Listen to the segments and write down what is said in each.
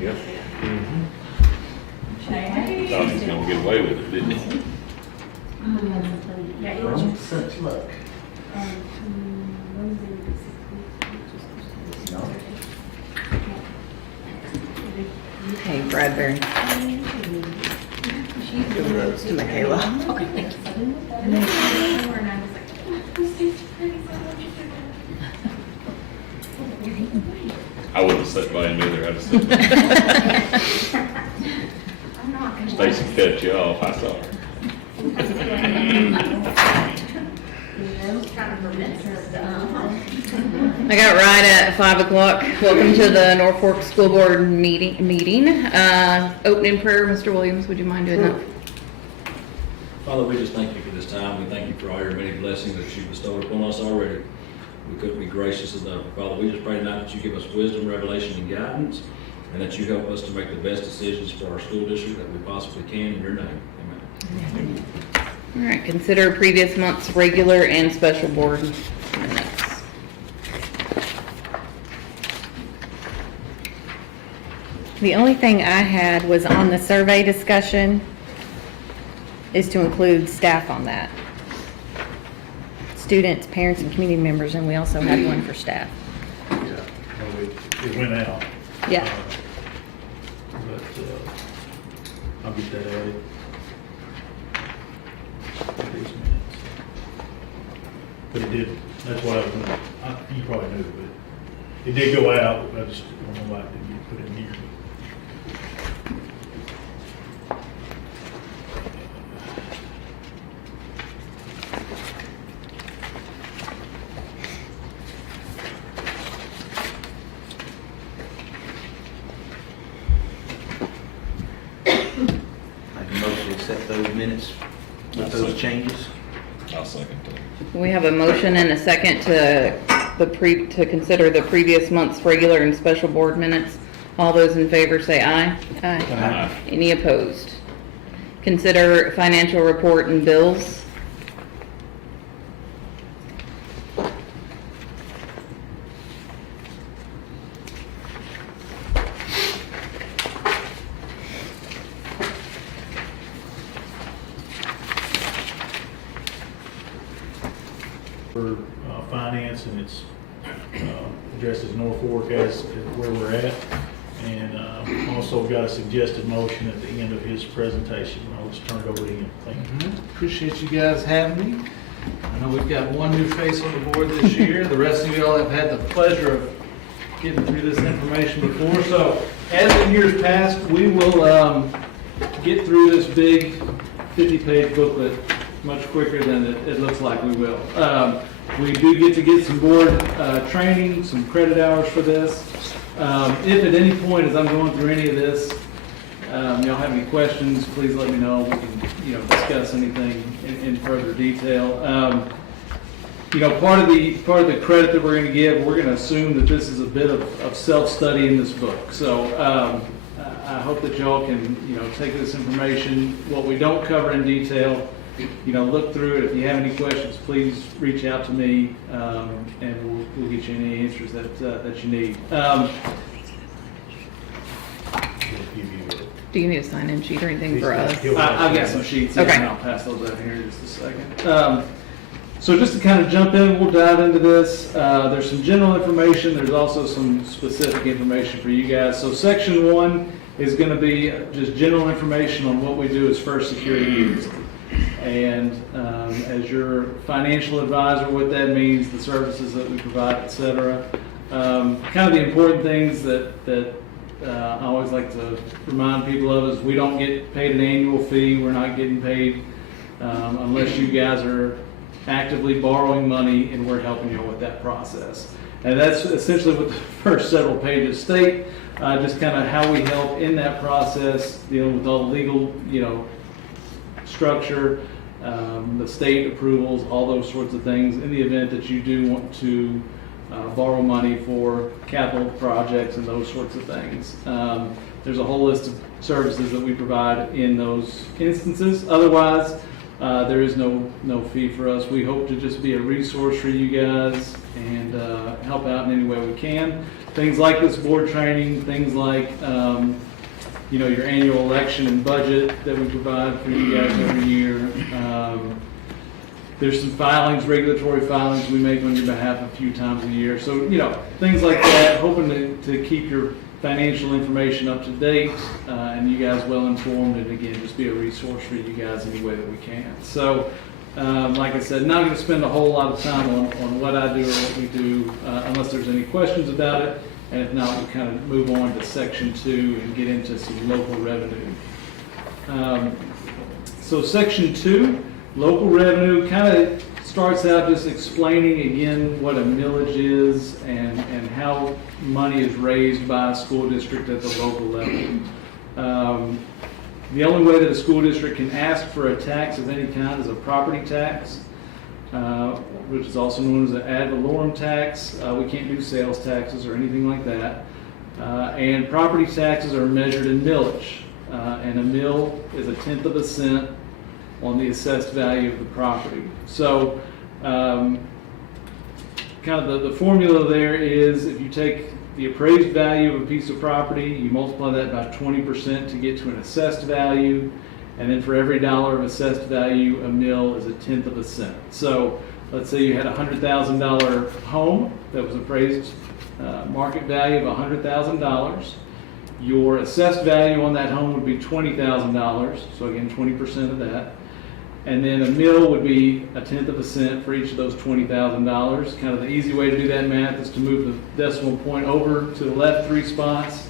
Yep. Hey. Thought he was gonna get away with it, didn't he? Yeah, Well, such luck. No? Hey, Bradbury. Give those to Michaela. Okay, thank you. I wouldn't have sat by him either, I'd have said, I'm not gonna. Stacy cut you off, I saw her. Trying to prevent stuff. I got right at 5 o'clock. Welcome to the Norfolk School Board meeting. Opening prayer, Mr. Williams, would you mind doing that? Father, we just thank you for this time. We thank you for all your many blessings that you've bestowed upon us already. We couldn't be gracious enough. Father, we just pray tonight that you give us wisdom, revelation, and guidance, and that you help us to make the best decisions for our school district that we possibly can in your name. Amen. All right, consider previous month's regular and special board minutes. The only thing I had was on the survey discussion is to include staff on that. Students, parents, and community members, and we also had one for staff. Yeah, no, it went out. Yeah. But, I'll get that added. To these minutes. But it did, that's why you probably knew, but it did go out, I just don't know why it didn't get put in here. Make a motion to accept those minutes with those changes. I'll second that. We have a motion and a second to consider the previous month's regular and special board minutes. All those in favor say aye. Aye. Any opposed? Consider financial report and bills. For finance, and it's addresses Norfolk as where we're at. And also got a suggested motion at the end of his presentation. I'll just turn it over to him. Thank you. Appreciate you guys having me. I know we've got one new face on the board this year. The rest of you all have had the pleasure of getting through this information before. So as in years past, we will get through this big 50-page booklet much quicker than it looks like we will. We do get some board training, some credit hours for this. If at any point as I'm going through any of this, y'all have any questions, please let me know. We can, discuss anything in further detail. Part of the credit that we're going to give, we're going to assume that this is a bit of self-study in this book. So I hope that y'all can, take this information, what we don't cover in detail, look through it. If you have any questions, please reach out to me, and we'll get you any answers that you need. Do you need a sign-in sheet or anything for us? I've got some sheets, Okay. and I'll pass those out here in just a second. So just to kind of jump in, we'll dive into this. There's some general information. There's also some specific information for you guys. So section 1 is going to be just general information on what we do as First Security Units. And as your financial advisor, what that means, the services that we provide, et cetera. Kind of the important things that I always like to remind people of is we don't get paid an annual fee. We're not getting paid unless you guys are actively borrowing money and we're helping you with that process. And that's essentially what the first several pages state, just kind of how we help in that process, dealing with all the legal, structure, the state approvals, all those sorts of things in the event that you do want to borrow money for capital projects and those sorts of things. There's a whole list of services that we provide in those instances. Otherwise, There is no fee for us. We hope to just be a resource for you guys and help out in any way we can. Things like this board training, things like your annual election and budget that we provide for you guys every year. There's some filings, regulatory filings we make on your behalf a few times a year. So, things like that, hoping to keep your financial information up to date and you guys well informed, and again, just be a resource for you guys any way that we can. So, like I said, not going to spend a whole lot of time on what I do or what we do unless there's any questions about it. And if not, we'll kind of move on to section 2 and get into some local revenue. So section 2, local revenue, kind of starts out just explaining again what a millage is and how money is raised by a school district at the local level. The only way that a school district can ask for a tax of any kind is a property tax, which is also known as an ad valorem tax. We can't do sales taxes or anything like that. And property taxes are measured in millage. And a mill is 1/10 of a cent on the assessed value of the property. So kind of the formula there is if you take the appraised value of a piece of property, you multiply that by 20% to get to an assessed value, and then for every dollar of assessed value, a mill is 1/10 of a cent. So let's say you had a $100,000 home that was appraised market value of $100,000. Your assessed value on that home would be $20,000, so again, 20% of that. And then a mill would be 1/10 of a cent for each of those $20,000. Kind of the easy way to do that math is to move the decimal point over to the left 3 spots.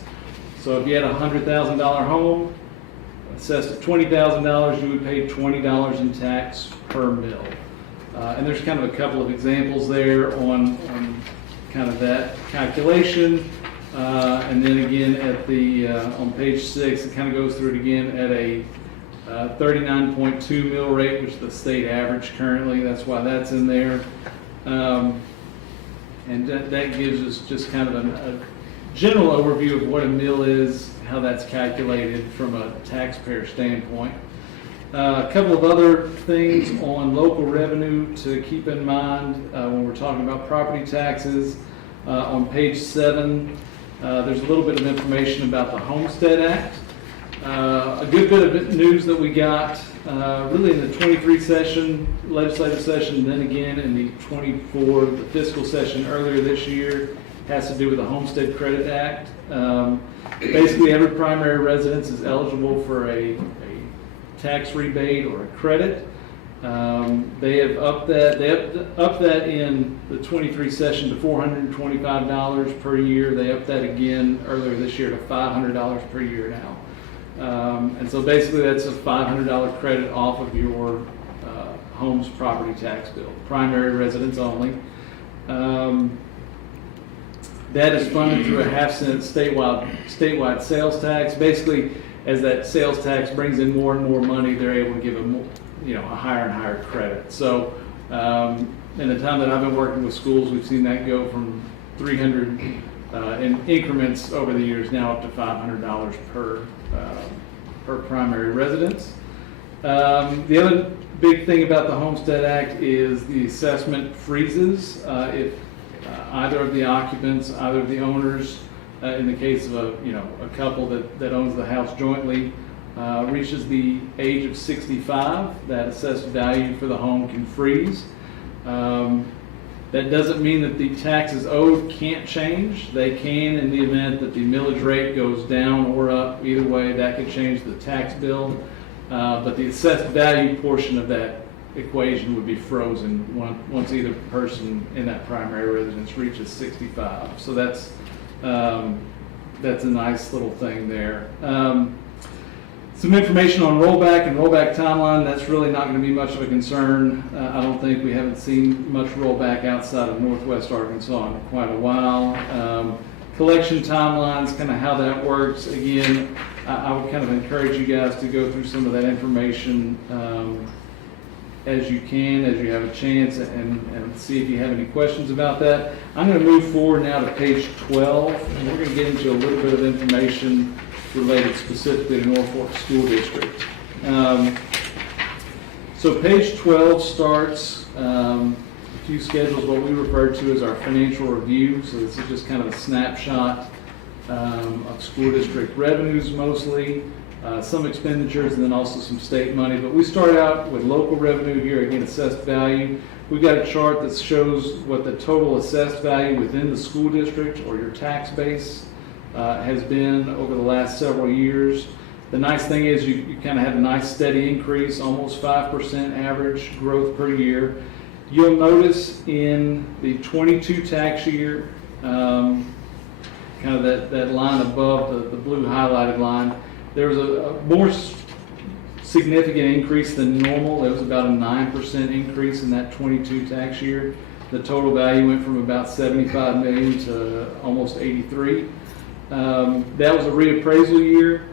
So if you had a $100,000 home, assessed at $20,000, you would pay $20 in tax per mill. And there's kind of a couple of examples there on kind of that calculation. And then again at the on page 6, it kind of goes through it again at a 39.2 mill rate, which is the state average currently. That's why that's in there. And that gives us just kind of a general overview of what a mill is, how that's calculated from a taxpayer standpoint. A couple of other things on local revenue to keep in mind when we're talking about property taxes. On page 7, there's a little bit of information about the Homestead Act. A good bit of news that we got really in the 23 session, legislative session, and then again in the 24, the fiscal session earlier this year, has to do with the Homestead Credit Act. Basically, every primary residence is eligible for a tax rebate or a credit. They have upped that in the 23 session to $425 per year. They upped that again earlier this year to $500 per year now. And so basically that's a $500 credit off of your home's property tax bill, primary residence only. That is funded through a 1/2 cent statewide sales tax. Basically, as that sales tax brings in more and more money, they're able to give a higher and higher credit. So in the time that I've been working with schools, we've seen that go from $300 in increments over the years, now up to $500 per primary residence. The other big thing about the Homestead Act is the assessment freezes if either of the occupants, either of the owners, in the case of a couple that owns the house jointly, reaches the age of 65, that assessed value for the home can freeze. That doesn't mean that the taxes owed can't change. They can in the event that the millage rate goes down or up. Either way, that could change the tax bill. But the assessed value portion of that equation would be frozen once either person in that primary residence reaches 65. So that's a nice little thing there. Some information on rollback and rollback timeline. That's really not going to be much of a concern. I don't think we haven't seen much rollback outside of Northwest Arkansas in quite a while. Collection timelines, kind of how that works. Again, I would kind of encourage you guys to go through some of that information as you can, as you have a chance, and see if you have any questions about that. I'm going to move forward now to page 12, and we're going to get into a little bit of information related specifically to Norfolk School District. So page 12 starts a few schedules, what we refer to as our financial review. So this is just kind of a snapshot of school district revenues mostly, some expenditures, and then also some state money. But we start out with local revenue here, again, assessed value. We've got a chart that shows what the total assessed value within the school district or your tax base has been over the last several years. The nice thing is you kind of have a nice steady increase, almost 5% average growth per year. You'll notice in the 22 tax year, kind of that line above the blue highlighted line, there was a more significant increase than normal. There was about a 9% increase in that 22 tax year. The total value went from about 75 million to almost 83. That was a reappraisal year.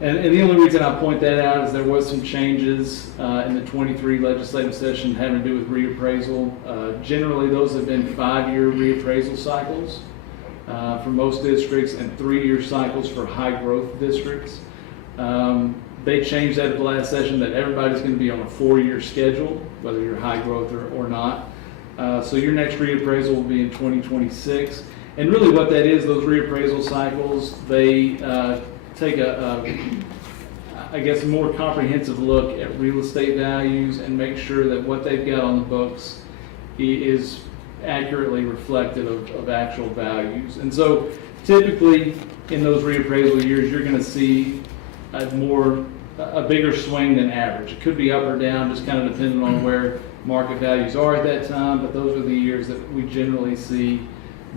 And the only reason I point that out is there was some changes in the 23 legislative session having to do with reappraisal. Generally, those have been 5-year reappraisal cycles for most districts and 3-year cycles for high growth districts. They changed that at the last session that everybody's going to be on a 4-year schedule, whether you're high growth or not. So your next reappraisal will be in 2026. And really what that is, those reappraisal cycles, they take I guess, a more comprehensive look at real estate values and make sure that what they've got on the books is accurately reflective of actual values. And so typically in those reappraisal years, you're going to see a bigger swing than average. It could be up or down, just kind of depending on where market values are at that time, but those are the years that we generally see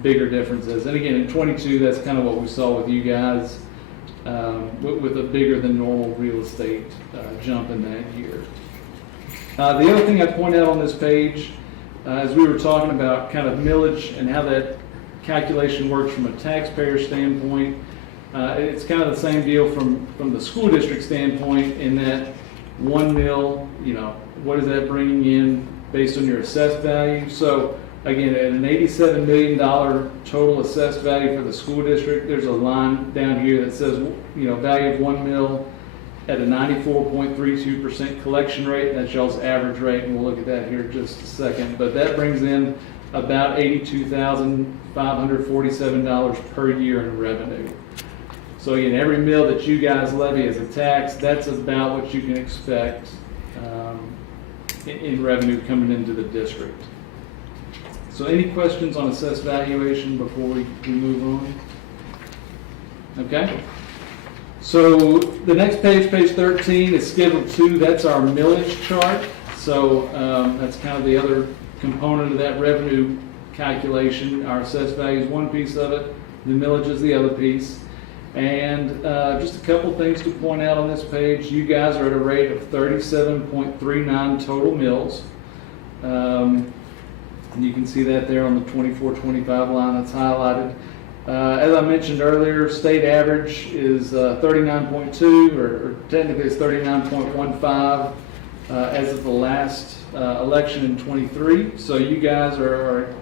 bigger differences. And again, in 22, that's kind of what we saw with you guys, with a bigger than normal real estate jump in that year. The other thing I point out on this page, as we were talking about kind of millage and how that calculation works from a taxpayer standpoint, it's kind of the same deal from the school district standpoint in that 1 mil, what is that bringing in based on your assessed value? So again, at an $87 million total assessed value for the school district, there's a line down here that says, value of 1 mil at a 94.32% collection rate. That's y'all's average rate, and we'll look at that here in just a second. But that brings in about $82,547 per year in revenue. So again, every mil that you guys levy as a tax, that's about what you can expect in revenue coming into the district. So any questions on assessed valuation before we move on? Okay. So the next page, page 13, is Schedule 2. That's our millage chart. So that's kind of the other component of that revenue calculation. Our assessed value is one piece of it. The millage is the other piece. And just a couple things to point out on this page. You guys are at a rate of 37.39 total mills. And you can see that there on the 24-25 line that's highlighted. As I mentioned earlier, state average is 39.2, or technically it's 39.15 as of the last election in 23. So you guys are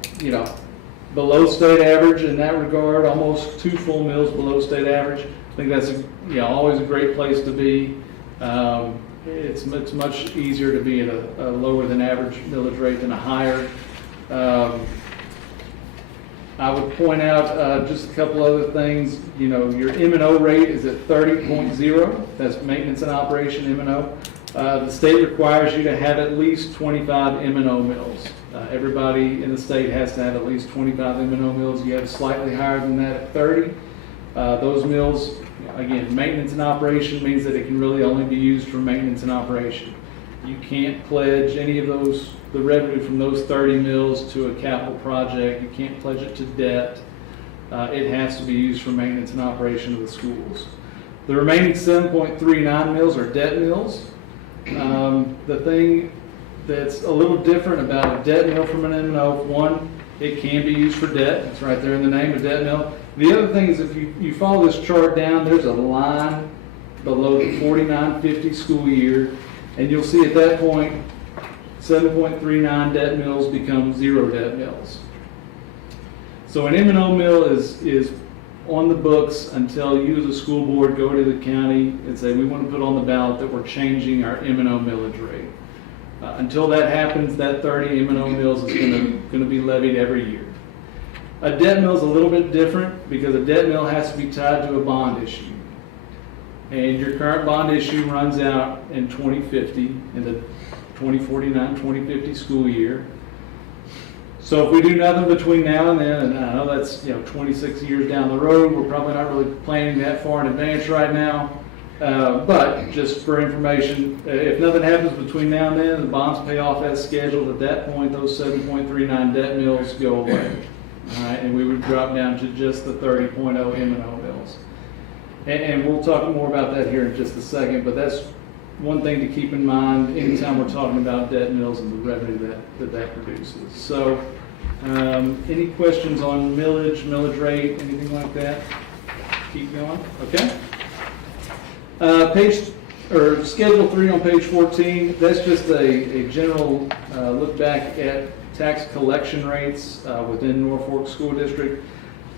below state average in that regard, almost 2 full mills below state average. I think that's always a great place to be. It's much easier to be at a lower than average millage rate than a higher. I would point out just a couple other things. Your M&O rate is at 30.0. That's maintenance and operation M&O. The state requires you to have at least 25 M&O mills. Everybody in the state has to have at least 25 M&O mills. You have slightly higher than that at 30. Those mills, again, maintenance and operation means that it can really only be used for maintenance and operation. You can't pledge any of the revenue from those 30 mills to a capital project. You can't pledge it to debt. It has to be used for maintenance and operation of the schools. The remaining 7.39 mills are debt mills. The thing that's a little different about a debt mill from an M&O, one, it can be used for debt. It's right there in the name, of debt mill. The other thing is if you follow this chart down, there's a line below the 49-50 school year, and you'll see at that point 7.39 debt mills become 0 debt mills. So an M&O mill is on the books until you as a school board go to the county and say, we want to put on the ballot that we're changing our M&O millage rate. Until that happens, that 30 M&O mills is gonna be levied every year. A debt mill is a little bit different because a debt mill has to be tied to a bond issue. And your current bond issue runs out in 2050, in the 2049, 2050 school year. So if we do nothing between now and then, and I know that's, 26 years down the road, we're probably not really planning that far in advance right now. But just for information, if nothing happens between now and then, the bonds pay off as scheduled. At that point, those 7.39 debt mills go away. All right, and we would drop down to just the 30.0 M&O mills. And we'll talk more about that here in just a second, but that's one thing to keep in mind anytime we're talking about debt mills and the revenue that produces. So, any questions on millage rate, anything like that? Keep going, okay? Schedule 3 on page 14, that's just a general look back at tax collection rates within Norfolk School District.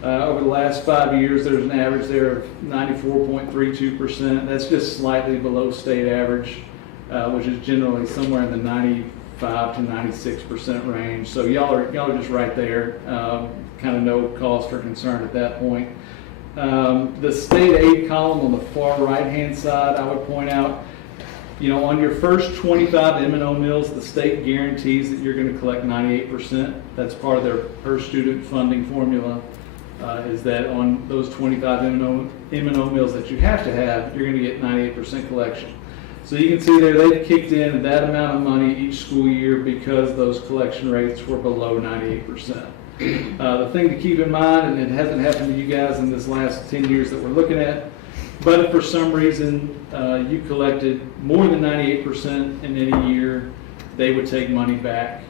Over the last 5 years, there's an average there of 94.32%. That's just slightly below state average, which is generally somewhere in the 95 to 96% range. So y'all are just right there. Kind of no cause for concern at that point. The state aid column on the far right-hand side, I would point out, on your first 25 M&O mills, the state guarantees that you're going to collect 98%. That's part of their per student funding formula. Is that on those 25 M&O mills that you have to have, you're going to get 98% collection. So you can see there they've kicked in that amount of money each school year because those collection rates were below 98%. The thing to keep in mind, and it hasn't happened to you guys in this last 10 years that we're looking at, but if for some reason you collected more than 98% in any year, they would take money back.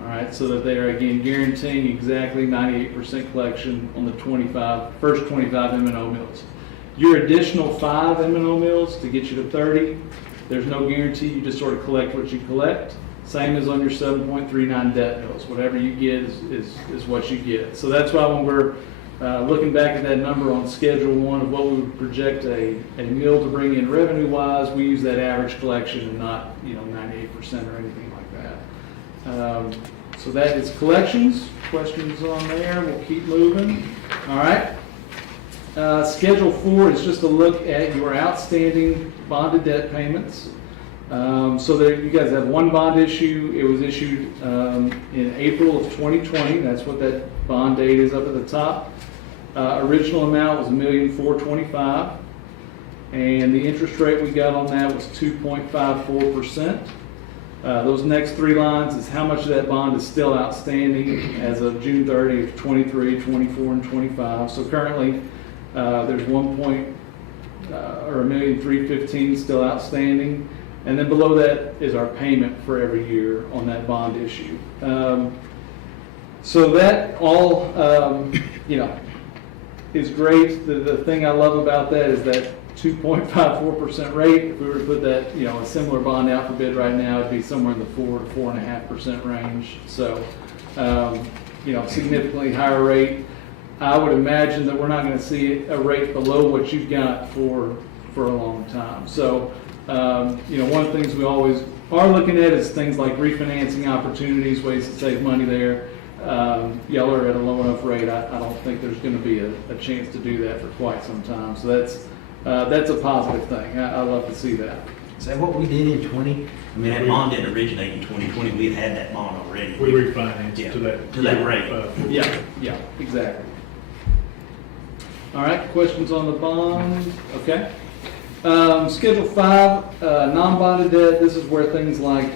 All right, so that they are again guaranteeing exactly 98% collection on the first 25 M&O mills. Your additional 5 M&O mills to get you to 30, there's no guarantee, you just sort of collect what you collect. Same as on your 7.39 debt mills. Whatever you get is what you get. So that's why when we're looking back at that number on Schedule 1 of what we would project a mill to bring in revenue-wise, we use that average collection and not 98% or anything like that. So that is collections. Questions on there? We'll keep moving. All right. Schedule 4 is just a look at your outstanding bonded debt payments. So there, you guys have one bond issue. It was issued in April of 2020. That's what that bond date is up at the top. Original amount was $1,425,000, and the interest rate we got on that was 2.54%. Those next 3 lines is how much of that bond is still outstanding as of June 30 of 23, 24, and 25. So currently, there's $1,315,000 still outstanding. And then below that is our payment for every year on that bond issue. So that all, is great. The thing I love about that is that 2.54% rate. If we were to put that, a similar bond out for bid right now, it'd be somewhere in the 4 to 4.5% range. So, significantly higher rate. I would imagine that we're not going to see a rate below what you've got for a long time. So, one of the things we always are looking at is things like refinancing opportunities, ways to save money there. Y'all are at a low enough rate. I don't think there's going to be a chance to do that for quite some time. So that's a positive thing. I love to see that. Is that what we did in 20? I mean, that bond didn't originate in 2020. We had that bond already. We refinanced Yeah, to that. to that rate. Yeah, exactly. All right, questions on the bond? Okay. Schedule 5, non-bonded debt. This is where things like,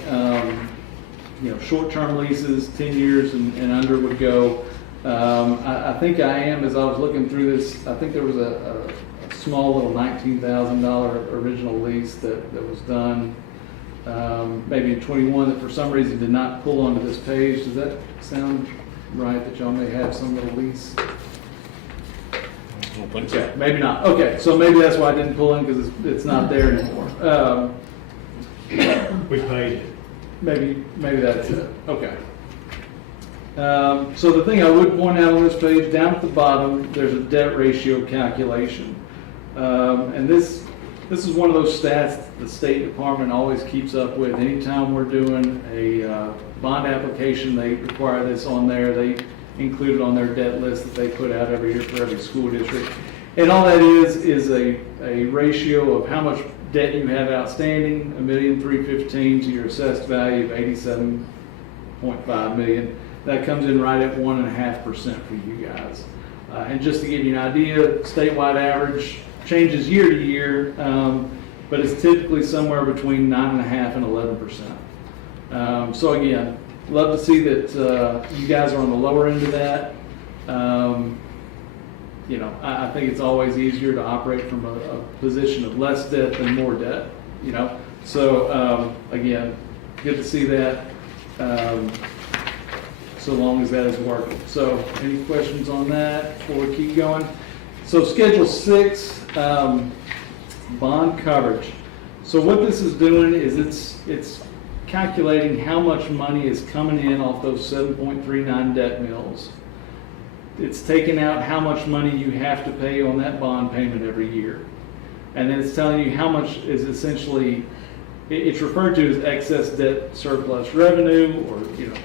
short-term leases, 10 years and under would go. I think as I was looking through this, I think there was a small little $19,000 original lease that was done maybe in 21 that for some reason did not pull onto this page. Does that sound right, that y'all may have some little lease? I don't think so. Okay, maybe not. Okay, so maybe that's why I didn't pull in, because it's not there anymore. We paid it. Maybe that's it. Okay. So the thing I would point out on this page, down at the bottom, there's a debt ratio calculation. And this this is one of those stats the State Department always keeps up with. Anytime we're doing a bond application, they require this on there. They include it on their debt list that they put out every year for every school district. And all that is a ratio of how much debt you have outstanding, $1,315,000 to your assessed value of $87.5 million. That comes in right at 1.5% for you guys. And just to give you an idea, statewide average changes year to year, but it's typically somewhere between 9.5% and 11%. So again, love to see that you guys are on the lower end of that. You know, I think it's always easier to operate from a position of less debt than more debt, you know. So again, good to see that, so long as that is working. So any questions on that before we keep going? So Schedule 6, bond coverage. So what this is doing is it's calculating how much money is coming in off those 7.39 debt mills. It's taking out how much money you have to pay on that bond payment every year. And then it's telling you how much is essentially, it's referred to as excess debt surplus revenue, or, you know,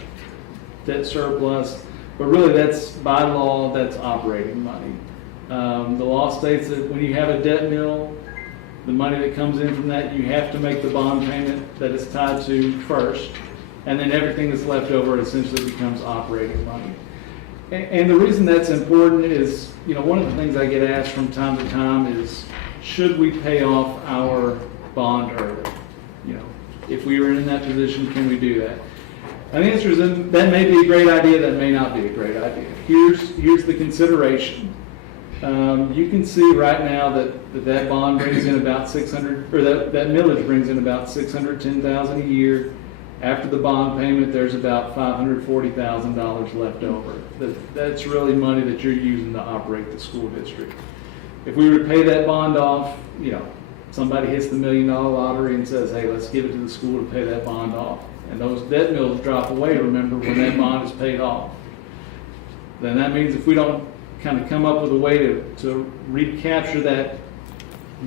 debt surplus, but really that's by law, that's operating money. The law states that when you have a debt mill, the money that comes in from that, you have to make the bond payment that it's tied to first, and then everything that's left over essentially becomes operating money. And the reason that's important is, you know, one of the things I get asked from time to time is, should we pay off our bond early? You know, if we were in that position, can we do that? And the answer is that may be a great idea, that may not be a great idea. Here's the consideration. You can see right now that bond brings in about 600, or that millage brings in about 610,000 a year. After the bond payment, there's about $540,000 left over. That's really money that you're using to operate the school district. If we were to pay that bond off, you know, somebody hits the $1 million lottery and says, hey, let's give it to the school to pay that bond off. And those debt mills drop away, remember, when that bond is paid off. Then that means if we don't kind of come up with a way to recapture that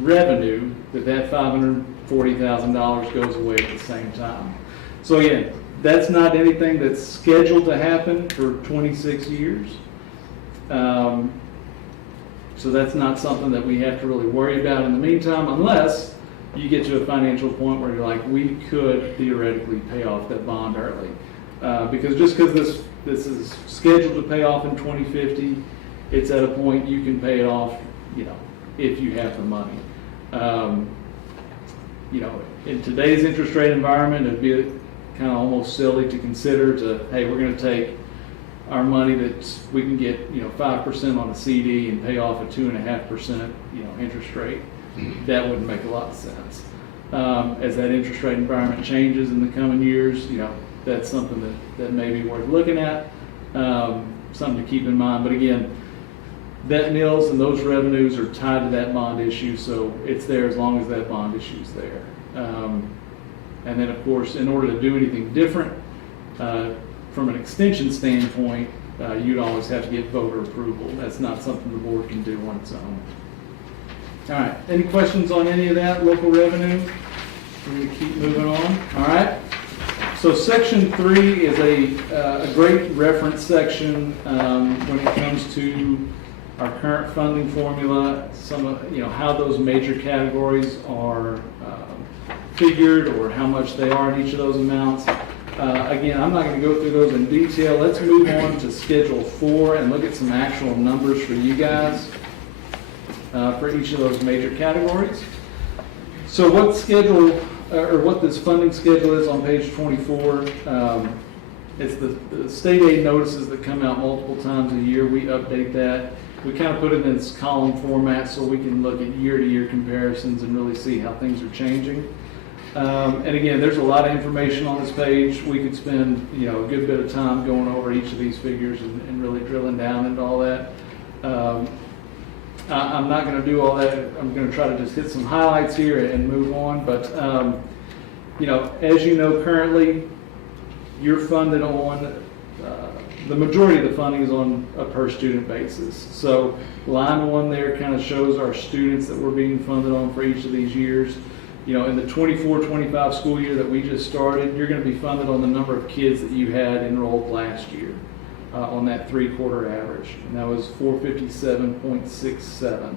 revenue, that $540,000 goes away at the same time. So again, that's not anything that's scheduled to happen for 26 years. So that's not something that we have to really worry about in the meantime, unless you get to a financial point where you're like, we could theoretically pay off that bond early. Because just because this is scheduled to pay off in 2050, it's at a point you can pay it off, you know, if you have the money. You know, in today's interest rate environment, it'd be kind of almost silly to consider hey, we're going to take our money that we can get, you know, 5% on a CD and pay off a 2.5%, you know, interest rate. That wouldn't make a lot of sense. As that interest rate environment changes in the coming years, you know, that's something that may be worth looking at, something to keep in mind. But again, debt mills and those revenues are tied to that bond issue, so it's there as long as that bond issue is there. And then, of course, in order to do anything different, from an extension standpoint, you'd always have to get voter approval. That's not something the board can do on its own. All right, any questions on any of that, local revenue? We're going to keep moving on. All right. So Section 3 is a great reference section when it comes to our current funding formula, some of, you know, how those major categories are figured, or how much they are in each of those amounts. Again, I'm not going to go through those in detail. Let's move on to Schedule 4 and look at some actual numbers for you guys for each of those major categories. So what schedule, or what this funding schedule is on page 24, it's the state aid notices that come out multiple times a year. We update that. We kind of put it in this column format so we can look at year-to-year comparisons and really see how things are changing. And again, there's a lot of information on this page. We could spend, you know, a good bit of time going over each of these figures and really drilling down into all that. I'm not going to do all that. I'm going to try to just hit some highlights here and move on. But, you know, as you know, currently, you're funded on the majority of the funding is on a per student basis. So line one there kind of shows our students that we're being funded on for each of these years. You know, in the 24-25 school year that we just started, you're going to be funded on the number of kids that you had enrolled last year on that 3-quarter average, and that was 457.67,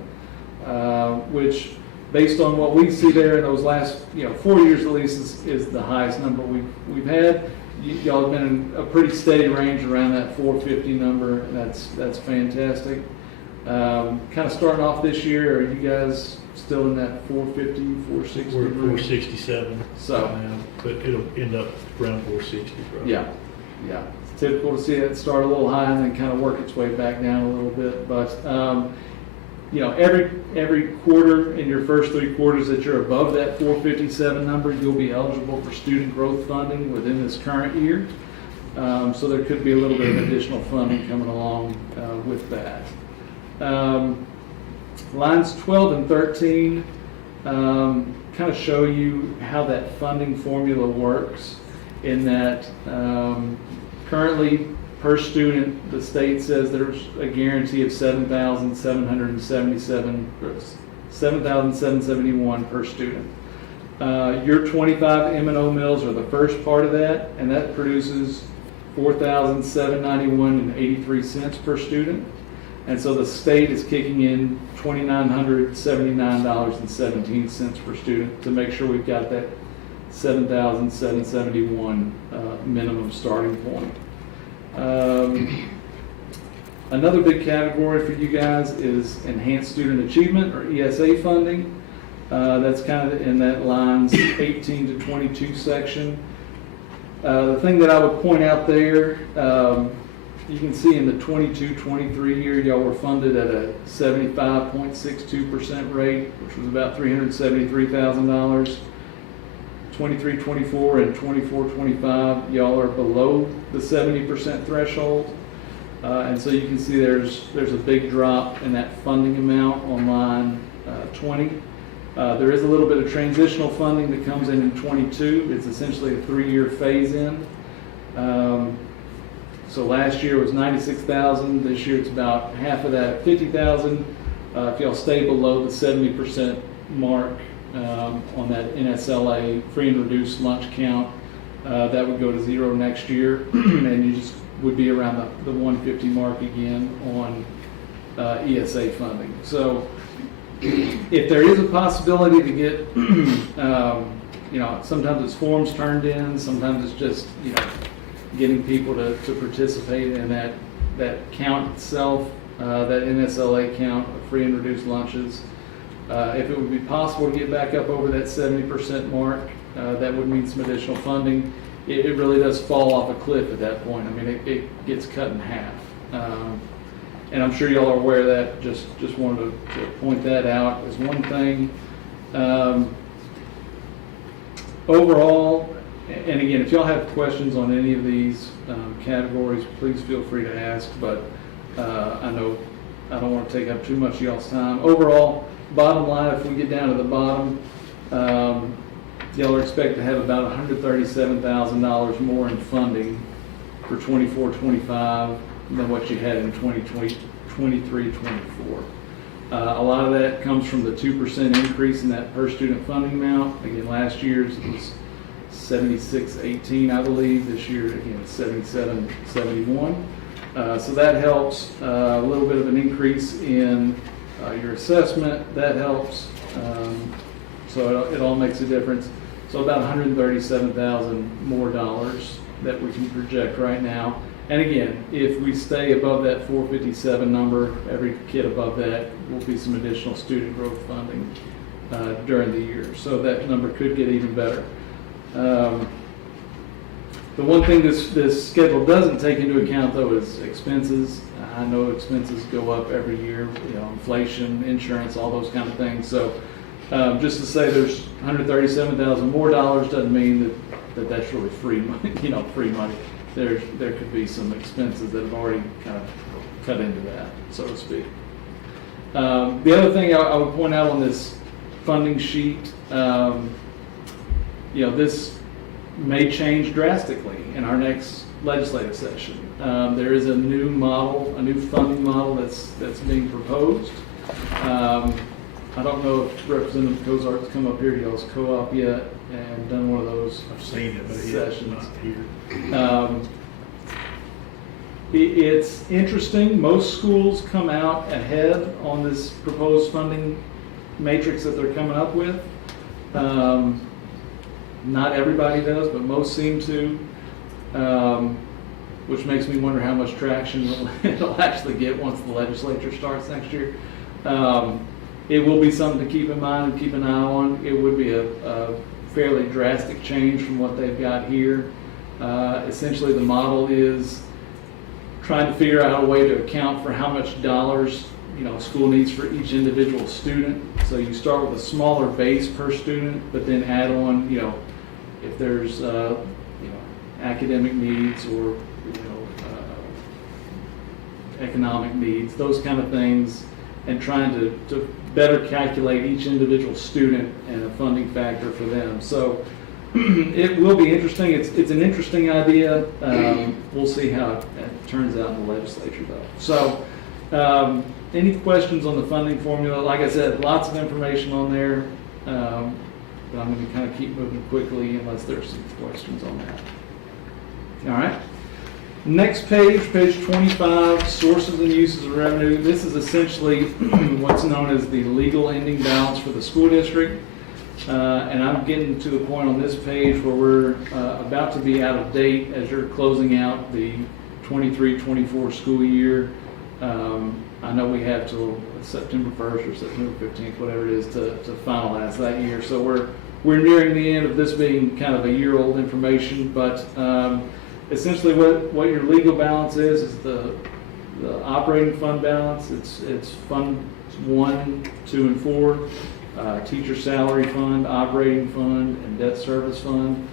which, based on what we see there in those last 4 years at least, is the highest number we've had. Y'all have been in a pretty steady range around that 450 number, and that's fantastic. Kind of starting off this year, are you guys still in that 450, 460? We're at 467. So- now, but it'll end up around 460 probably. Yeah. It's typical to see it start a little high and then kind of work its way back down a little bit. But, every quarter in your first 3 quarters that you're above that 457 number, you'll be eligible for student growth funding within this current year. So there could be a little bit of additional funding coming along with that. Lines 12 and 13 kind of show you how that funding formula works, in that currently per student, the state says there's a guarantee of $7,771 per student. Your 25 M&O mills are the first part of that, and that produces $4,791.83 per student. And so the state is kicking in $2,979.17 per student to make sure we've got that 7,771 minimum starting point. Another big category for you guys is Enhanced Student Achievement, or ESA funding. That's kind of in that lines 18 to 22 section. The thing that I would point out there, you can see in the 22-23 year, y'all were funded at a 75.62% rate, which was about $373,000. 23-24 and 24-25, y'all are below the 70% threshold. And so you can see there's a big drop in that funding amount on line 20. There is a little bit of transitional funding that comes in 22. It's essentially a 3-year phase-in. So last year was $96,000. This year it's about half of that, $50,000. If y'all stay below the 70% mark on that NSLA free and reduced lunch count, that would go to 0 next year, and you just would be around the 150 mark again on ESA funding. So if there is a possibility to get, sometimes it's forms turned in, sometimes it's just, getting people to participate in that count itself, that NSLA count of free and reduced lunches. If it would be possible to get back up over that 70% mark, that would mean some additional funding. It really does fall off a cliff at that point. I mean, it gets cut in half. And I'm sure y'all are aware of that. Just wanted to point that out as one thing. Overall, and again, if y'all have questions on any of these categories, please feel free to ask, but I know I don't want to take up too much of y'all's time. Overall, bottom line, if we get down to the bottom, y'all are expected to have about $137,000 more in funding for 24-25 than what you had in 23-24. A lot of that comes from the 2% increase in that per student funding amount. Again, last year's was $76.18, I believe. This year, again, it's $77.71. So that helps. A little bit of an increase in your assessment, that helps. So it all makes a difference. So about $137,000 more dollars that we can project right now. And again, if we stay above that 457 number, every kid above that will be some additional student growth funding during the year. So that number could get even better. The one thing this schedule doesn't take into account, though, is expenses. I know expenses go up every year, inflation, insurance, all those kind of things. So just to say there's $137,000 more dollars doesn't mean that that's really free money, free money. There could be some expenses that have already kind of cut into that, so to speak. The other thing I would point out on this funding sheet, this may change drastically in our next legislative session. There is a new model, a new funding model that's being proposed. I don't know if Representative Cozart's come up here to y'all's co-op yet and done one of those I've seen it, but it's sessions. not here. It's interesting. Most schools come out ahead on this proposed funding matrix that they're coming up with. Not everybody does, but most seem to, which makes me wonder how much traction it'll actually get once the legislature starts next year. It will be something to keep in mind and keep an eye on. It would be a fairly drastic change from what they've got here. Essentially, the model is trying to figure out a way to account for how much dollars school needs for each individual student. So you start with a smaller base per student, but then add on, if there's academic needs or economic needs, those kind of things, and trying to better calculate each individual student and a funding factor for them. So it will be interesting. It's an interesting idea. We'll see how it turns out in the legislature, though. So, any questions on the funding formula? Like I said, lots of information on there, but I'm going to kind of keep moving quickly unless there's some questions on that. All right. Next page, page 25, sources and uses of revenue. This is essentially what's known as the legal ending balance for the school district. And I'm getting to the point on this page where we're about to be out of date as you're closing out the 23-24 school year. I know we have till September 1st or September 15th, whatever it is, to finalize that year. So we're nearing the end of this being kind of a year-old information, but essentially what your legal balance is the operating fund balance. It's Fund 1, 2, and 4. Teacher salary fund, operating fund, and debt service fund.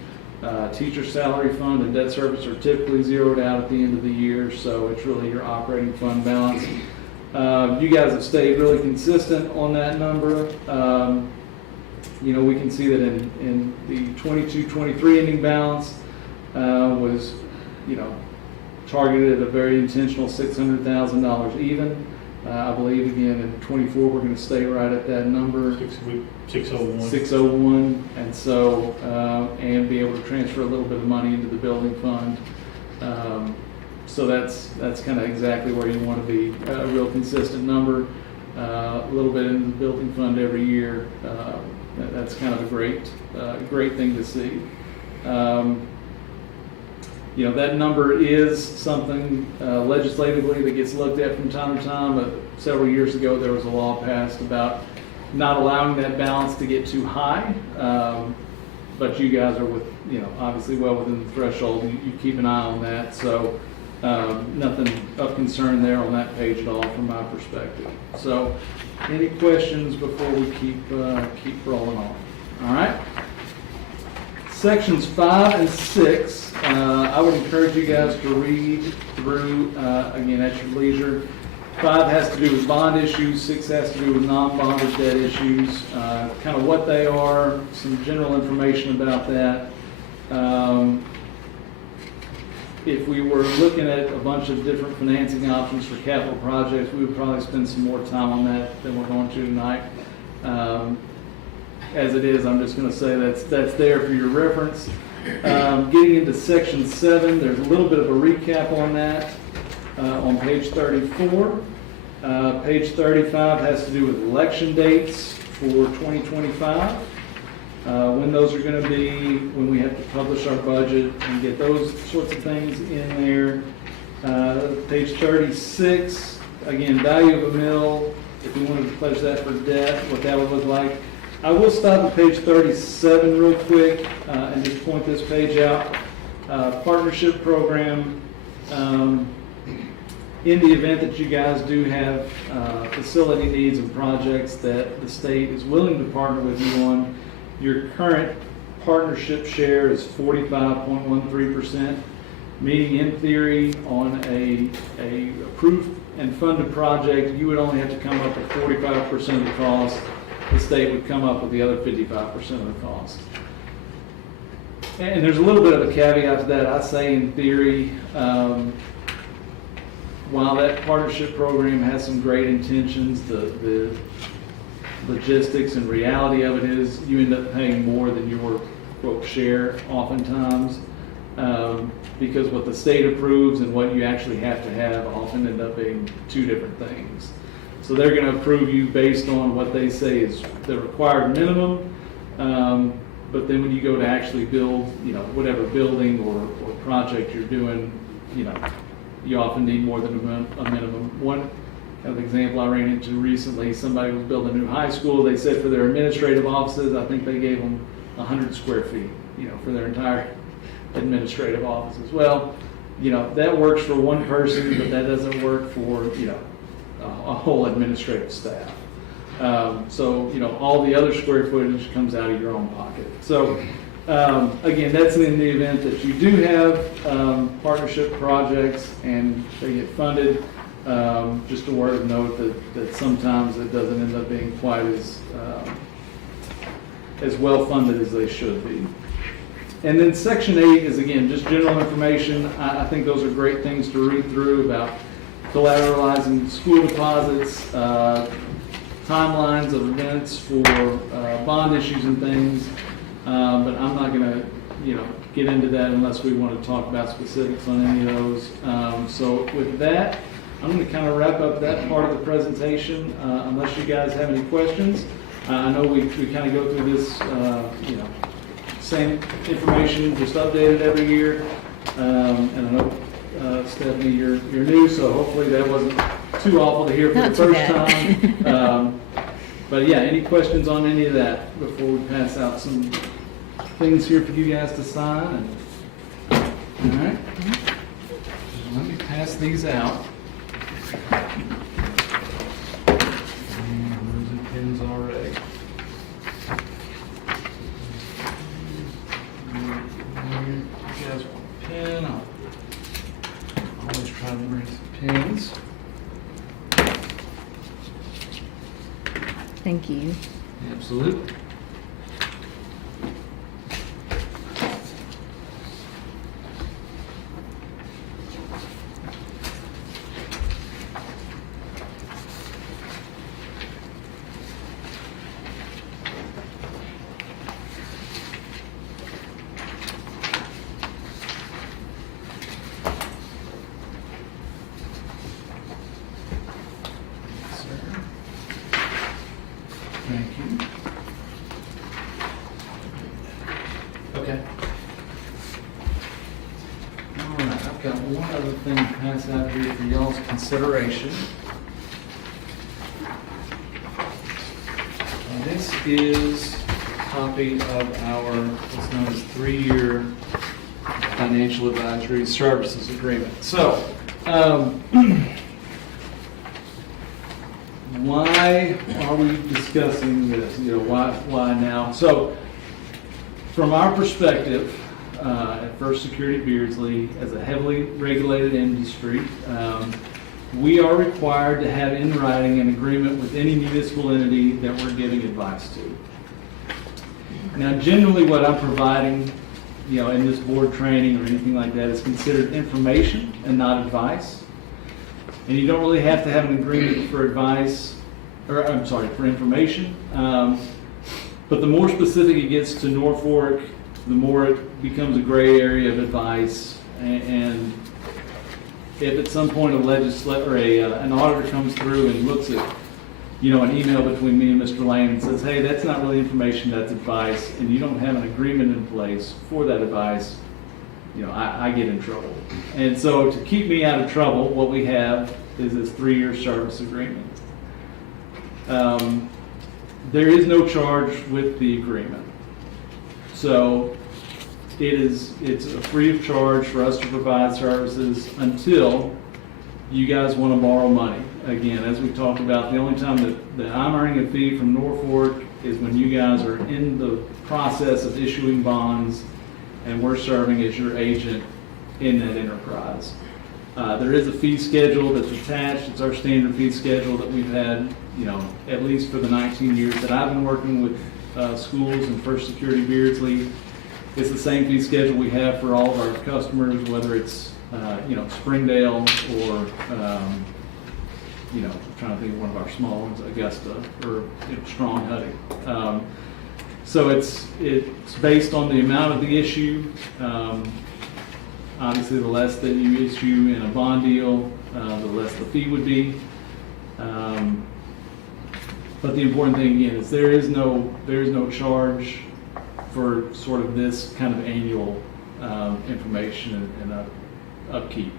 Teacher salary fund and debt service are typically zeroed out at the end of the year, so it's really your operating fund balance. You guys have stayed really consistent on that number. We can see that in the 22-23 ending balance was, targeted at a very intentional $600,000 even. I believe again in 24 we're going to stay right at that number. 601. 601, and so and be able to transfer a little bit of money into the building fund. So that's kind of exactly where you want to be. A real consistent number, a little bit in the building fund every year. That's kind of a great thing to see. That number is something legislatively that gets looked at from time to time. But several years ago, there was a law passed about not allowing that balance to get too high. But you guys are obviously well within the threshold. You keep an eye on that. So nothing of concern there on that page at all from my perspective. So any questions before we keep rolling on? All right. Sections 5 and 6, I would encourage you guys to read through, again, at your leisure. 5 has to do with bond issues, 6 has to do with non-bonded debt issues, kind of what they are, some general information about that. If we were looking at a bunch of different financing options for capital projects, we would probably spend some more time on that than we're going to tonight. As it is, I'm just going to say that's there for your reference. Getting into section 7, there's a little bit of a recap on that on page 34. Page 35 has to do with election dates for 2025. When those are going to be, when we have to publish our budget and get those sorts of things in there. Page 36, again, value of a mill, if you wanted to pledge that for debt, what that would look like. I will stop at page 37 real quick and just point this page out. Partnership program. In the event that you guys do have facility needs and projects that the state is willing to partner with you on, your current partnership share is 45.13%, meaning in theory on a approved and funded project, you would only have to come up with 45% of the cost. The state would come up with the other 55% of the cost. And there's a little bit of a caveat to that. I say in theory, while that partnership program has some great intentions, the logistics and reality of it is you end up paying more than your quote share oftentimes, because what the state approves and what you actually have to have often end up being two different things. So they're going to approve you based on what they say is the required minimum, but then when you go to actually build, whatever building or project you're doing, you often need more than a minimum. One kind of example I ran into recently, somebody was building a new high school. They said for their administrative offices, I think they gave them 100 square feet, for their entire administrative offices. Well, that works for one person, but that doesn't work for, a whole administrative staff. So, all the other square footage comes out of your own pocket. So, again, that's in the event that you do have partnership projects and they get funded. Just a word of note that sometimes it doesn't end up being quite as well funded as they should be. And then Section 8 is, again, just general information. I think those are great things to read through about collateralizing school deposits, timelines of events for bond issues and things. But I'm not going to, get into that unless we want to talk about specifics on any of those. So with that, I'm going to kind of wrap up that part of the presentation, unless you guys have any questions. I know we kind of go through this, same information, just updated every year. And I know, Stephanie, you're new, so hopefully that wasn't too awful to hear for Not the too first bad. time. But yeah, any questions on any of that before we pass out some things here for you guys to sign? All right. Let me pass these out. Where's the pins already? You guys want a pen? I'll always try to bring some pens. Thank you. Absolutely. Thank you. Okay. All right, I've got one other thing to pass out here for y'all's consideration. And this is a copy of our, what's known as 3-year financial advisory services agreement. So, why are we discussing this? Why now? So, from our perspective, at First Security Beardsley, as a heavily regulated industry, we are required to have in writing an agreement with any municipal entity that we're giving advice to. Now, generally, what I'm providing, in this board training or anything like that, is considered information and not advice. And you don't really have to have an agreement for advice, for information. But the more specific it gets to Norfolk, the more it becomes a gray area of advice. And if at some point an auditor comes through and looks at, an email between me and Mr. Lane and says, hey, that's not really information, that's advice, and you don't have an agreement in place for that advice, I get in trouble. And so to keep me out of trouble, what we have is this 3-year service agreement. There is no charge with the agreement. So it's free of charge for us to provide services until you guys want to borrow money. Again, as we talked about, the only time that I'm earning a fee from Norfolk is when you guys are in the process of issuing bonds and we're serving as your agent in that enterprise. There is a fee schedule that's attached. It's our standard fee schedule that we've had, at least for the 19 years that I've been working with schools and First Security Beardsley. It's the same fee schedule we have for all of our customers, whether it's, Springdale or, trying to think of one of our small ones, Augusta, or Strong Huddy. So it's based on the amount of the issue. Obviously, the less that you issue in a bond deal, the less the fee would be. But the important thing again is there is no charge for sort of this kind of annual information and upkeep.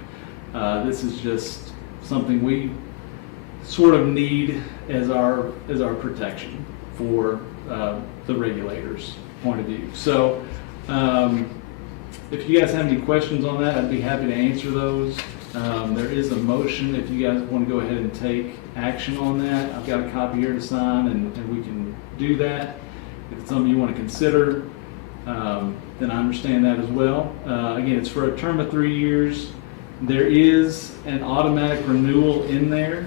This is just something we sort of need as our protection for the regulators' point of view. So if you guys have any questions on that, I'd be happy to answer those. There is a motion if you guys want to go ahead and take action on that. I've got a copy here to sign, and we can do that. If it's something you want to consider, then I understand that as well. Again, it's for a term of 3 years. There is an automatic renewal in there.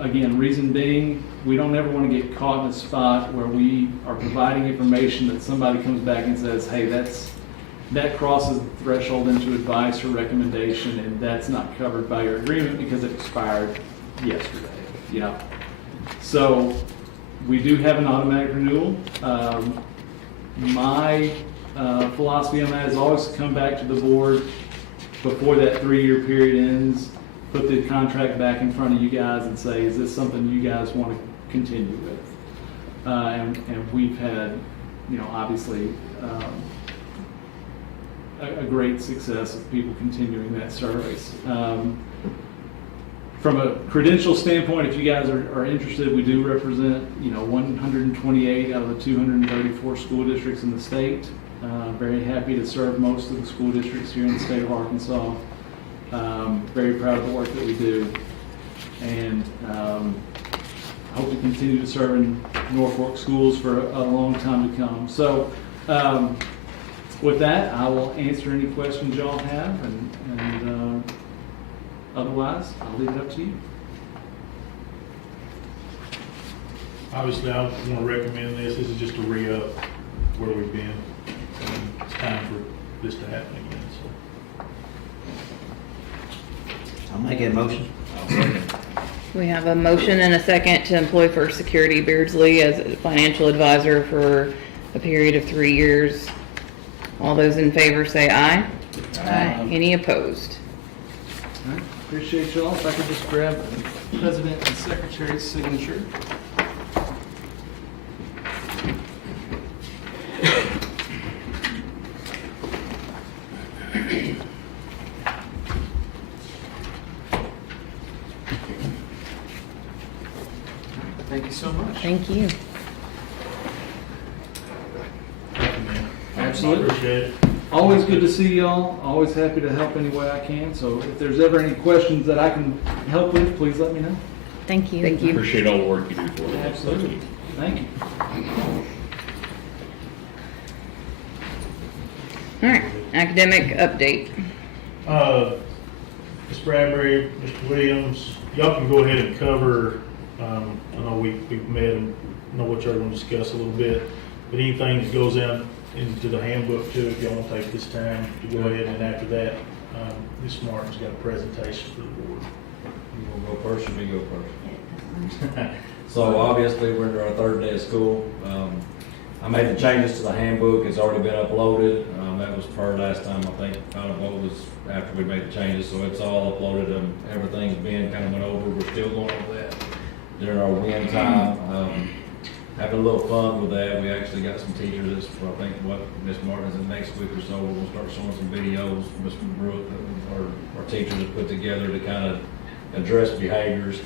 Again, reason being, we don't ever want to get caught in a spot where we are providing information that somebody comes back and says, hey, that crosses the threshold into advice or recommendation, and that's not covered by your agreement because it expired yesterday. So we do have an automatic renewal. My philosophy on that is always to come back to the board before that 3-year period ends, put the contract back in front of you guys and say, is this something you guys want to continue with? And we've had, obviously, a great success of people continuing that service. From a credential standpoint, if you guys are interested, we do represent, 128 out of the 234 school districts in the state. Very happy to serve most of the school districts here in the state of Arkansas. Very proud of the work that we do. And I hope to continue to serve in Norfolk schools for a long time to come. So with that, I will answer any questions y'all have, and otherwise, I'll leave it up to you. Obviously, I want to recommend this. This is just a re-up where we've been. And it's time for this to happen again, so. I'll make that motion. We have a motion and a second to employ First Security Beardsley as a financial advisor for a period of 3 years. All those in favor say aye. Aye. Any opposed? All right. Appreciate y'all. If I could just grab the president and secretary's signature. Thank you so much. Thank you. Thank you, man. Absolutely. Appreciate it. Always good to see y'all. Always happy to help any way I can. So if there's ever any questions that I can help with, please let me know. Thank you. Thank you. Appreciate all the work you do for us. Absolutely. Thank you. All right, academic update. Ms. Bradbury, Mr. Williams, y'all can go ahead and cover, I know we've met and know what y'all want to discuss a little bit, but anything that goes into the handbook too, if y'all want to take this time to go ahead, and after that, Ms. Martin's got a presentation for the board. You want to go first or me go first? So obviously, we're into our 3rd day of school. I made the changes to the handbook. It's already been uploaded. That was per last time, I think. Final vote was after we made the changes, so it's all uploaded and everything's been kind of went over. We're still going over that during our win time. Having a little fun with that. We actually got some teachers. That's for, I think, what Ms. Martin is in next week or so. We're going to start showing some videos. Ms. Brooke, our teachers have put together to kind of address behaviors.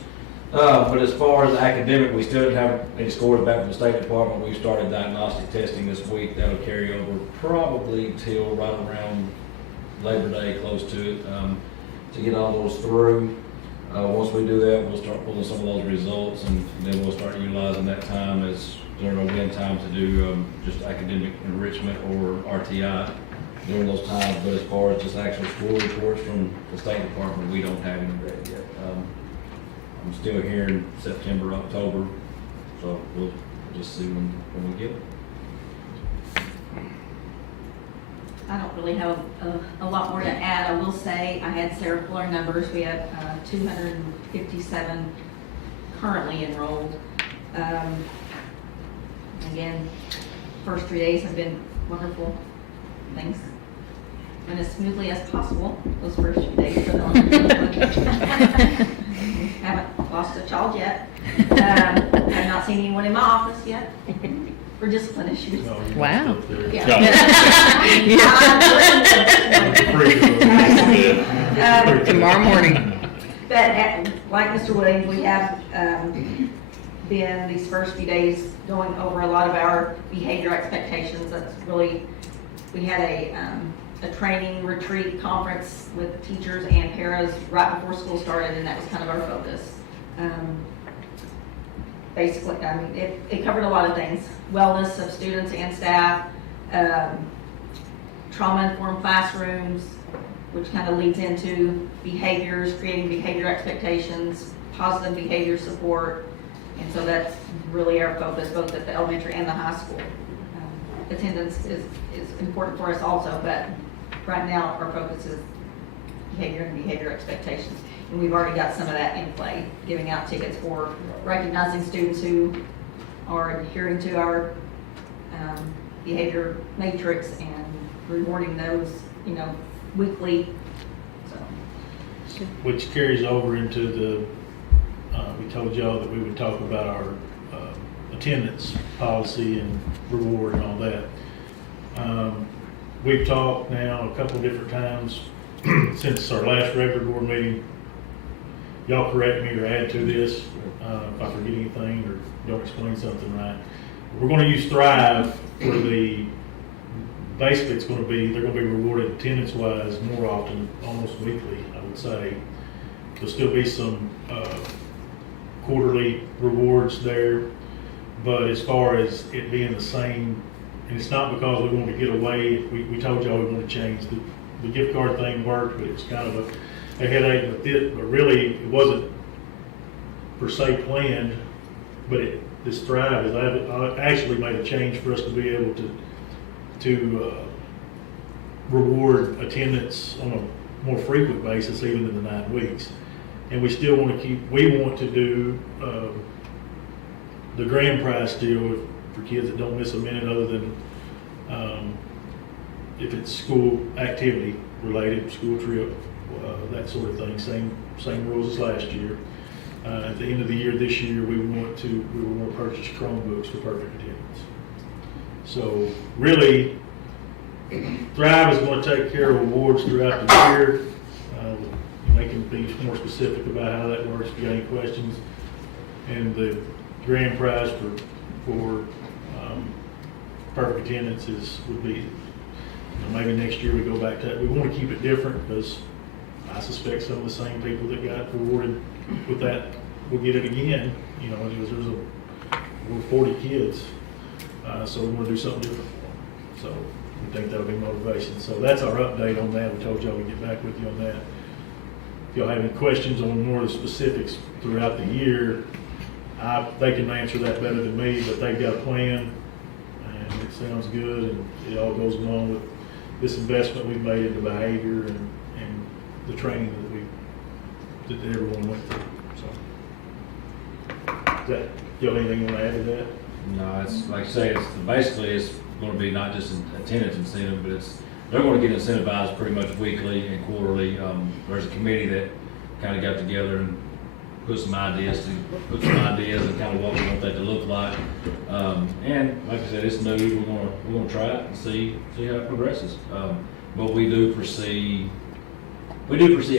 But as far as academic, we still didn't have any scores back from the State Department. We started diagnostic testing this week. That'll carry over probably till right around Labor Day, close to it, to get all those through. Once we do that, we'll start pulling some of those results, and then we'll start utilizing that time as during our win time to do just academic enrichment or RTI during those times. But as far as just actual school reports from the State Department, we don't have any of that yet. I'm still here in September, October, so we'll just see when we get it. I don't really have a lot more to add. I will say, I had Sarah pull our numbers. We have 257 currently enrolled. Again, first 3 days have been wonderful. Things went as smoothly as possible, those first few days. For the haven't lost a child yet. Have not seen anyone in my office yet for discipline issues. No, you Wow. up there. Yeah. Tomorrow morning. But like Mr. Williams, we have been these first few days going over a lot of our behavior expectations. That's really, we had a training retreat conference with teachers and paras right before school started, and that was kind of our focus. Basically, I mean, it covered a lot of things: wellness of students and staff, trauma-informed classrooms, which kind of leads into behaviors, creating behavior expectations, positive behavior support. And so that's really our focus, both at the elementary and the high school. Attendance is important for us also, but right now our focus is behavior and behavior expectations. And we've already got some of that in play, giving out tickets for recognizing students who are adhering to our behavior matrix and rewarding those, weekly. So, Which carries over into the, we told y'all that we would talk about our attendance policy and reward and all that. We've talked now a couple of different times since our last regular board meeting. Y'all correct me or add to this if I forget anything or don't explain something right. We're going to use Thrive for basically it's going to be, they're going to be rewarded attendance-wise more often, almost weekly, I would say. There'll still be some quarterly rewards there, but as far as it being the same, and it's not because we want to get away, we told y'all we want to change. The gift card thing worked, but it was kind of a headache, but really it wasn't per se planned, but this Thrive has actually made a change for us to be able to reward attendance on a more frequent basis, even in the 9 weeks. And we still want to we want to do the grand prize still for kids that don't miss a minute, other than if it's school activity related, school trip, that sort of thing. Same rules as last year. At the end of the year this year, we want to purchase Chromebooks for perfect attendance. So really, Thrive is going to take care of awards throughout the year. They can be more specific about how that works if you got any questions. And the grand prize for perfect attendance would be, maybe next year we go back to that. We want to keep it different because I suspect some of the same people that got rewarded with that will get it again. There's over 40 kids, so we want to do something different for them. So we think that'll be motivation. So that's our update on that. We told y'all we'd get back with you on that. If y'all have any questions on more of the specifics throughout the year, they can answer that better than me, but they've got a plan, and it sounds good, and it all goes along with this investment we've made into behavior and the training that everyone went through. So, y'all have anything you want to add to that? No, it's like I say, basically it's going to be not just an attendance incentive, but they're going to get incentivized pretty much weekly and quarterly. There's a committee that kind of got together and put some ideas and kind of what we want that to look like. And like I said, it's new. We're going to try it and see how it progresses. But we do foresee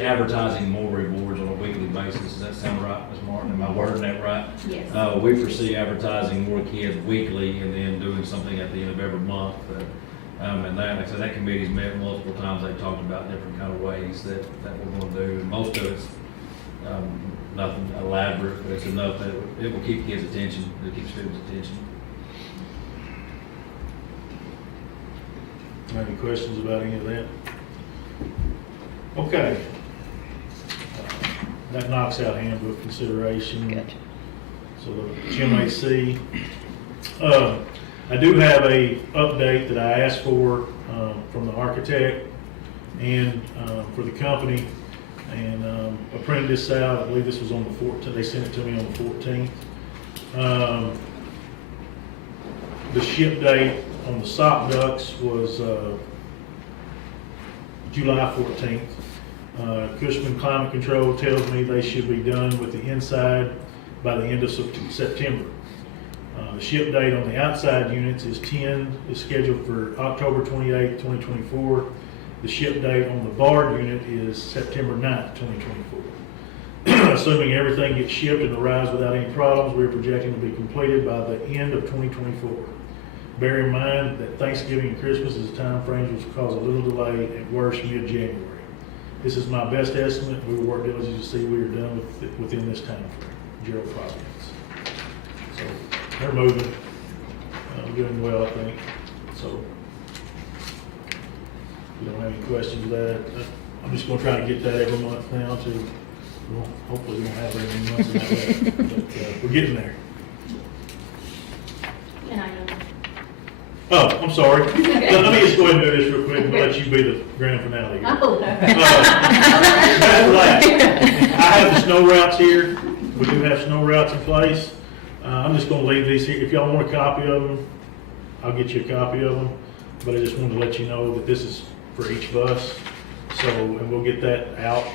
advertising more rewards on a weekly basis. Does that sound right, Ms. Martin? Am I wording that right? yes. We foresee advertising more kids weekly and then doing something at the end of every month. And that, like I said, that committee's met multiple times. They've talked about different kind of ways that we're going to do. And most of it's nothing elaborate, but it's enough that it will keep kids' attention, to keep students' attention. Any questions about any of that? Okay. That knocks out handbook consideration. Gotcha. So the GMAC. I do have a update that I asked for from the architect and for the company. And I printed this out, I believe this was on the 14th, they sent it to me on the 14th. The ship date on the sock ducts was July 14th. Cushman Climate Control tells me they should be done with the inside by the end of September. The ship date on the outside units is scheduled for October 28th, 2024. The ship date on the barred unit is September 9th, 2024. Assuming everything gets shipped and arrives without any problems, we're projecting to be completed by the end of 2024. Bear in mind that Thanksgiving and Christmas as time frames will cause a little delay at worst mid-January. This is my best estimate. We will work diligently to see we are done within this time frame. Gerald Providence. So they're moving, doing well, I think. So if you don't have any questions of that, I'm just going to try to get that every month now to, well, hopefully we don't have very many months in that way, but we're getting there. And I know. Oh, I'm sorry. Let me just go ahead and do this real quick and let you be the grand finale here. Oh, That's last. I have the snow routes here. We do have snow routes in place. I'm just going to leave these here. If y'all want a copy of them, I'll get you a copy of them. But I just wanted to let you know that this is for each bus. So, and we'll get that out.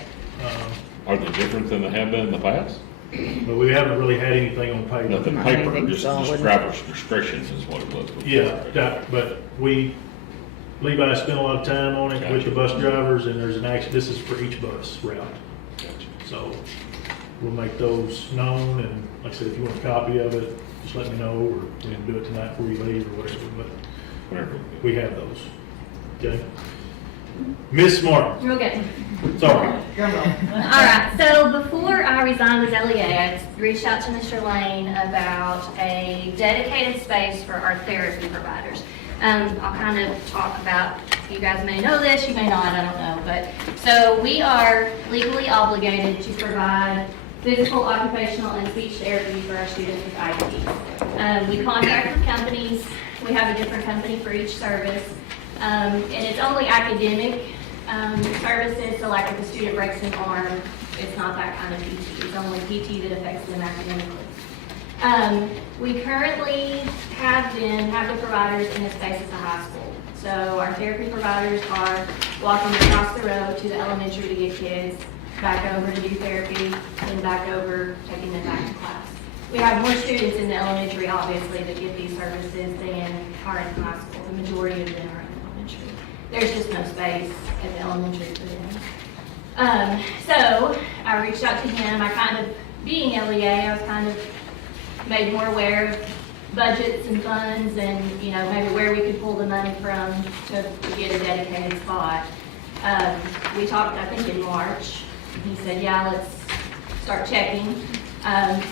Are they different than they have been in the past? But we haven't really had anything on paper. Nothing Not paper, anything just solid. driver's restrictions is what it was before. Yeah, but Levi spent a lot of time on it with the bus drivers, and there's an action, this is for each bus route. Gotcha. So we'll make those known, and like I said, if you want a copy of it, just let me know, or we can do it tonight before you leave, or whatever, but Whatever. we have those. Okay? Miss Martin, Real good. sorry. All right, so before I resigned as LEA, I reached out to Mr. Lane about a dedicated space for our therapy providers. I'll kind of talk about, you guys may know this, you may not, I don't know, but, so we are legally obligated to provide physical, occupational, and speech therapy for our students with IEPs. We contract with companies, we have a different company for each service. And it's only academic services, so like if a student breaks an arm, it's not that kind of PT. It's only PT that affects them academically. We currently have the providers in a space at the high school. So our therapy providers are walking across the road to the elementary to get kids, back over to do therapy, then back over, taking them back to class. We have more students in the elementary, obviously, that get these services than are in high school. The majority of them are in elementary. There's just no space at the elementary for them. So I reached out to him. I kind of, being LEA, I was kind of made more aware of budgets and funds and, you know, maybe where we could pull the money from to get a dedicated spot. We talked, I think, in March. He said, yeah, let's start checking.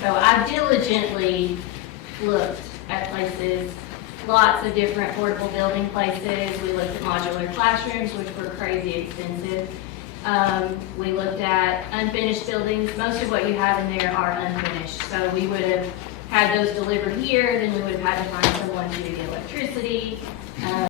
So I diligently looked at places, lots of different portable building places. We looked at modular classrooms, which were crazy expensive. We looked at unfinished buildings. Most of what you have in there are unfinished. So we would have had those delivered here, then we would have had to find someone to do the electricity.